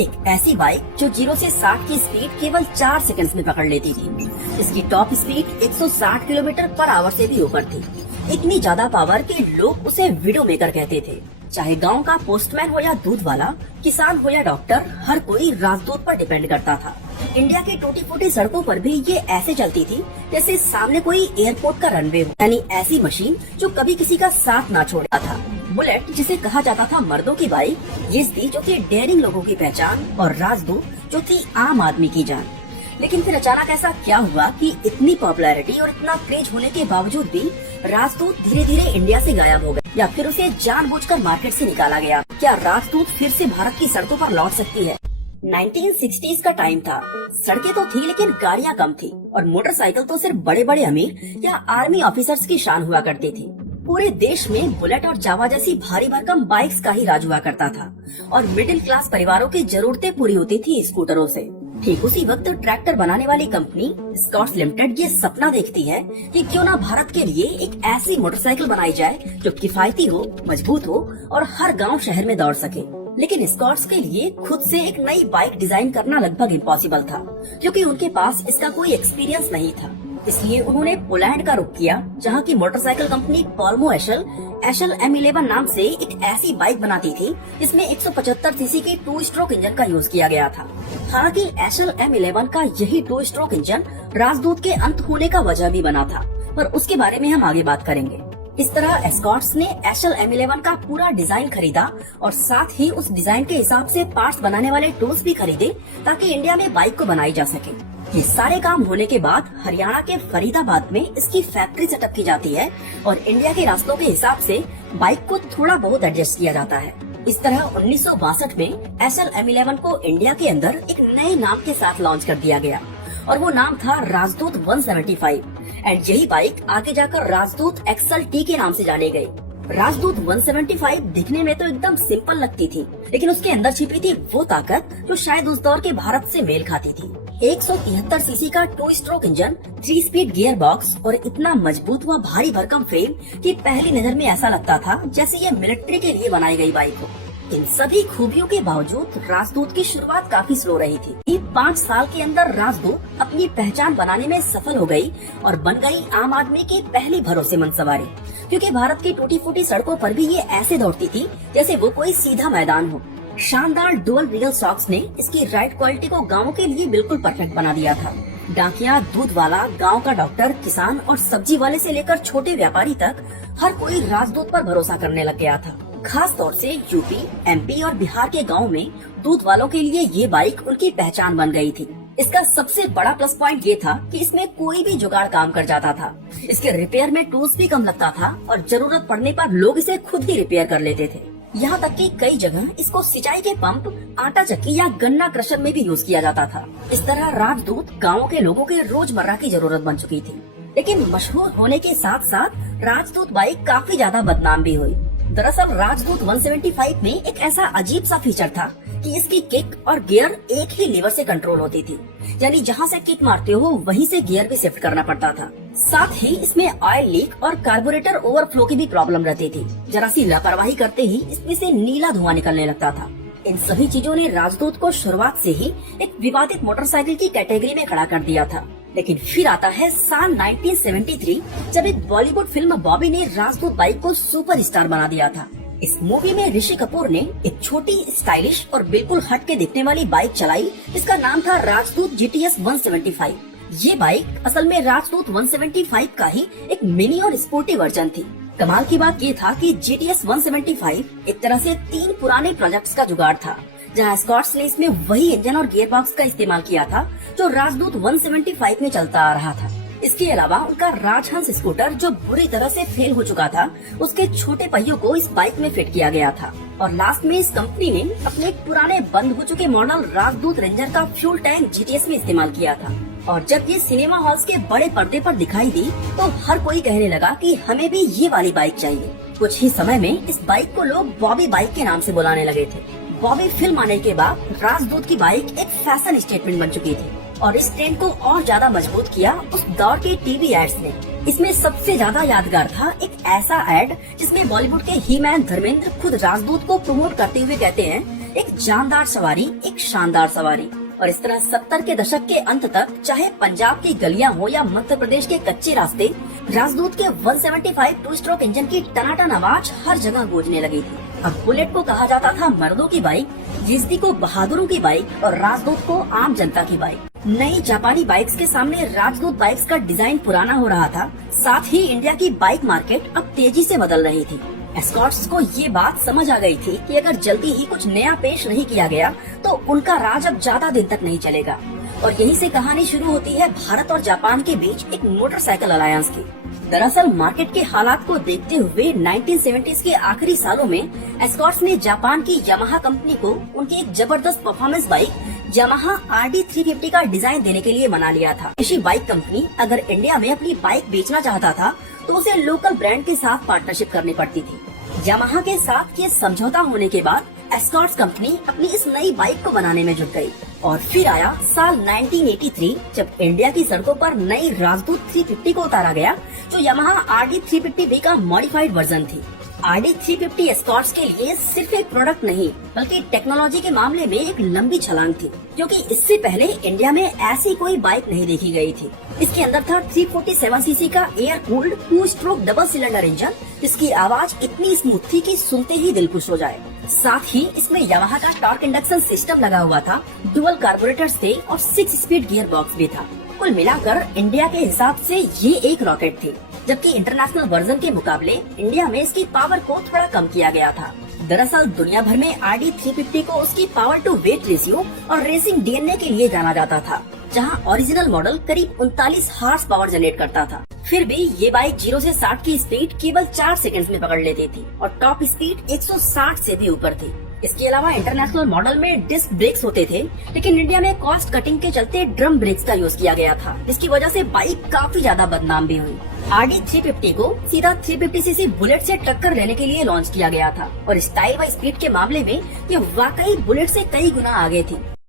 एक ऐसी बाइक जो 0 से 60 की स्पीड केवल 4 सेकंड्स में पकड़ लेती थी। इसकी top speed 160 kilometre per hour से भी ऊपर थी। इतनी ज्यादा पावर कि लोग उसे विडो मेकर कहते थे। चाहे गांव का पोस्टमैन हो या दूध वाला, किसान हो या डॉक्टर, हर कोई राजदूत पर डिपेंड करता था। इंडिया की टूटी फूटी सड़कों पर भी ये ऐसे चलती थी जैसे सामने कोई एयरपोर्ट का रनवे हो, यानी ऐसी मशीन जो कभी किसी का साथ ना छोड़ा था। बुलेट, जिसे कहा जाता था मर्दों की बाइक, ये थी जो थी डेयरिंग लोगों की पहचान, और राजदूत जो थी आम आदमी की जान। लेकिन फिर अचानक ऐसा क्या हुआ कि इतनी पॉपुलैरिटी और इतना क्रेज होने के बावजूद भी राजदूत धीरे धीरे इंडिया से गायब हो गए, या फिर उसे जानबूझकर मार्केट से निकाला गया? क्या राजदूत फिर से भारत की सड़कों पर लौट सकती है? 1960s का टाइम था। सड़कें तो थी लेकिन गाड़ियां कम थी, और मोटरसाइकिल तो सिर्फ बड़े बड़े अमीर या आर्मी ऑफिसर्स की शान हुआ करती थी। पूरे देश में बुलेट और जावा जैसी भारी भरकम बाइक्स का ही राज हुआ करता था, और मिडिल क्लास परिवारों की जरूरतें पूरी होती थी स्कूटरों से। ठीक उसी वक्त ट्रैक्टर बनाने वाली कंपनी स्कॉट्स लिमिटेड ये सपना देखती है कि क्यों ना भारत के लिए एक ऐसी मोटरसाइकिल बनाई जाए जो किफायती हो, मजबूत हो और हर गांव शहर में दौड़ सके। लेकिन स्कॉट्स के लिए खुद से एक नई बाइक डिजाइन करना लगभग इम्पॉसिबल था, क्योंकि उनके पास इसका कोई एक्सपीरियंस नहीं था। इसलिए उन्होंने पोलैंड का रुख किया, जहाँ की मोटरसाइकिल कंपनी पॉल्मो एशल M11 नाम से एक ऐसी बाइक बनाती थी जिसमें 175 सीसी की 2 स्ट्रोक इंजन का यूज किया गया था। हालांकि एशल M11 का यही 2 स्ट्रोक इंजन राजदूत के अंत होने का वजह भी बना था, पर उसके बारे में हम आगे बात करेंगे। इस तरह स्कॉट्स ने एशल M11 का पूरा डिजाइन खरीदा और साथ ही उस डिजाइन के हिसाब से पार्ट्स बनाने वाले टूल्स भी खरीदे, ताकि इंडिया में बाइक को बनाई जा सके। ये सारे काम होने के बाद हरियाणा के फरीदाबाद में इसकी फैक्ट्री सेटअप की जाती है, और इंडिया के रास्तों के हिसाब से बाइक को थोड़ा बहुत एडजस्ट किया जाता है। इस तरह 1962 में एशल M11 को इंडिया के अंदर एक नए नाम के साथ लॉन्च कर दिया गया, और वो नाम था राजदूत 175। एंड यही बाइक आगे जाकर राजदूत XLT के नाम से जाने गई। राजदूत 175 दिखने में तो एकदम सिंपल लगती थी, लेकिन उसके अंदर छिपी थी वो ताकत जो शायद उस दौर के भारत से मेल खाती थी। 173 सीसी का 2 stroke engine, 3 speed gear box और इतना मजबूत व भारी भरकम फ्रेम कि पहली नजर में ऐसा लगता था जैसे ये मिलिट्री के लिए बनाई गई बाइक हो। इन सभी खूबियों के बावजूद राजदूत की शुरुआत काफी स्लो रही थी। 5 साल के अंदर राजदूत अपनी पहचान बनाने में सफल हो गई और बन गई आम आदमी की पहली भरोसेमंद सवारी, क्योंकि भारत की टूटी फूटी सड़कों पर भी ये ऐसे दौड़ती थी जैसे वो कोई सीधा मैदान हो। शानदार डुअल व्हील शॉक्स ने इसकी राइड क्वालिटी को गाँव के लिए बिल्कुल परफेक्ट बना दिया था। डाकिया, दूध वाला, गांव का डॉक्टर, किसान और सब्जी वाले से लेकर छोटे व्यापारी तक हर कोई राजदूत पर भरोसा करने लग गया था। खास तौर से यूपी, MP और बिहार के गाँव में दूध वालों के लिए ये बाइक उनकी पहचान बन गई थी। इसका सबसे बड़ा प्लस पॉइंट ये था कि इसमें कोई भी जुगाड़ काम कर जाता था। इसके रिपेयर में टूल्स भी कम लगता था, और जरूरत पड़ने पर लोग इसे खुद ही रिपेयर कर लेते थे। यहाँ तक कि कई जगह इसको सिंचाई के पंप, आटा चक्की या गन्ना क्रशर में भी यूज किया जाता था। इस तरह राजदूत गाँव के लोगों के रोजमर्रा की जरूरत बन चुकी थी। लेकिन मशहूर होने के साथ साथ राजदूत बाइक काफी ज्यादा बदनाम भी हुई। दरअसल राजदूत 175 में एक ऐसा अजीब सा फीचर था कि इसकी किक और गियर एक ही लीवर से कंट्रोल होती थी, यानी जहाँ से किक मारते हो वहीं से गियर भी शिफ्ट करना पड़ता था। साथ ही इसमें ऑयल लीक और कार्बोरेटर ओवरफ्लो की भी प्रॉब्लम रहती थी। जरा सी लापरवाही करते ही इसमें से नीला धुआं निकलने लगता था। इन सभी चीजों ने राजदूत को शुरुआत से ही एक विवादित मोटरसाइकिल की कैटेगरी में खड़ा कर दिया था। लेकिन फिर आता है साल 1973, जब एक बॉलीवुड फिल्म बॉबी ने राजदूत बाइक को सुपरस्टार बना दिया था। इस मूवी में ऋषि कपूर ने एक छोटी, स्टाइलिश और बिल्कुल हट के दिखने वाली बाइक चलाई, जिसका नाम था राजदूत GTS 175। ये बाइक असल में राजदूत 175 का ही एक मिनी और स्पोर्टी वर्जन थी। कमाल की बात ये था कि GTS 175 एक तरह से 3 पुराने प्रोजेक्ट्स का जुगाड़ था, जहां स्कॉट्स ने इसमें वही इंजन और गियर बॉक्स का इस्तेमाल किया था जो राजदूत 175 में चलता आ रहा था। इसके अलावा उनका राजहंस स्कूटर, जो बुरी तरह से फेल हो चुका था, उसके छोटे पहियों को इस बाइक में फिट किया गया था। और लास्ट में इस कंपनी ने अपने पुराने बंद हो चुके मॉडल राजदूत रेंजर का फ्यूल टैंक GTS में इस्तेमाल किया था। और जब ये सिनेमा हॉल्स के बड़े पर्दे पर दिखाई दी तो हर कोई कहने लगा कि हमें भी ये वाली बाइक चाहिए। कुछ ही समय में इस बाइक को लोग बॉबी बाइक के नाम से बुलाने लगे थे। बॉबी फिल्म आने के बाद राजदूत की बाइक एक फैशन स्टेटमेंट बन चुकी थी, और इस ट्रेंड को और ज्यादा मजबूत किया उस दौर के टीवी एड्स ने। इसमें सबसे ज्यादा यादगार था एक ऐसा एड जिसमें बॉलीवुड के ही मैन धर्मेंद्र खुद राजदूत को प्रमोट करते हुए कहते हैं एक जानदार सवारी, एक शानदार सवारी। और इस तरह 70 के दशक के अंत तक चाहे पंजाब की गलियां हो या मध्य प्रदेश के कच्चे रास्ते, राजदूत के 175 टू स्ट्रोक इंजन की टनाटन आवाज हर जगह गूंजने लगी थी। अब बुलेट को कहा जाता था मर्दों की बाइक, जिसदी को बहादुरों की बाइक और राजदूत को आम जनता की बाइक। नई जापानी बाइक्स के सामने राजदूत बाइक्स का डिजाइन पुराना हो रहा था। साथ ही इंडिया की बाइक मार्केट अब तेजी से बदल रही थी। एस्कॉर्ट्स को ये बात समझ आ गई थी कि अगर जल्दी ही कुछ नया पेश नहीं किया गया तो उनका राज अब ज्यादा दिन तक नहीं चलेगा। और यहीं से कहानी शुरू होती है भारत और जापान के बीच एक मोटरसाइकिल अलायंस की। दरअसल मार्केट के हालात को देखते हुए 1970s के आखिरी सालों में एस्कॉर्ट्स ने जापान की यामाहा कंपनी को उनकी एक जबरदस्त परफॉर्मेंस बाइक यामाहा RD 350 का डिजाइन देने के लिए मना लिया था। इसी बाइक कंपनी अगर इंडिया में अपनी बाइक बेचना चाहता था तो उसे लोकल ब्रांड के साथ पार्टनरशिप करनी पड़ती थी। यामाहा के साथ ये समझौता होने के बाद एस्कॉर्ट्स कंपनी अपनी इस नई बाइक को बनाने में जुट गई। और फिर आया साल 1983 जब इंडिया की सड़कों पर नई राजदूत 350 को उतारा गया, जो यामाहा RD 350B का मॉडिफाइड वर्जन थी। RD 350 एस्कॉर्ट्स के लिए सिर्फ एक प्रोडक्ट नहीं बल्कि टेक्नोलॉजी के मामले में एक लंबी छलांग थी, क्योंकि इससे पहले इंडिया में ऐसी कोई बाइक नहीं देखी गई थी। इसके अंदर था 347 सीसी का air cooled 2 stroke double cylinder engine, जिसकी आवाज इतनी स्मूथ थी कि सुनते ही दिल खुश हो जाए। साथ ही इसमें यामाहा का टॉर्क इंडक्शन सिस्टम लगा हुआ था, डुअल कार्बोरेटर्स थे और 6 स्पीड गियर बॉक्स भी था। कुल मिलाकर इंडिया के हिसाब से ये एक रॉकेट थी, जबकि इंटरनेशनल वर्जन के मुकाबले इंडिया में इसकी पावर को थोड़ा कम किया गया था। दरअसल दुनिया भर में RD 350 को उसकी पावर टू वेट रेशियो और रेसिंग DNA के लिए जाना जाता था, जहां ओरिजिनल मॉडल करीब 39 हॉर्स पावर जनरेट करता था। फिर भी ये बाइक 0 से 60 की स्पीड केवल 4 सेकंड्स में पकड़ लेती थी और टॉप स्पीड 160 से भी ऊपर थी। इसके अलावा इंटरनेशनल मॉडल में डिस्क ब्रेक्स होते थे, लेकिन इंडिया में कॉस्ट कटिंग के चलते ड्रम ब्रेक्स का यूज किया गया था, जिसकी वजह से बाइक काफी ज्यादा बदनाम भी हुई। RD 350 को सीधा 350cc बुलेट से टक्कर लेने के लिए लॉन्च किया गया था और स्टाइल व स्पीड के मामले में ये वाकई बुलेट से कई गुना आगे थी।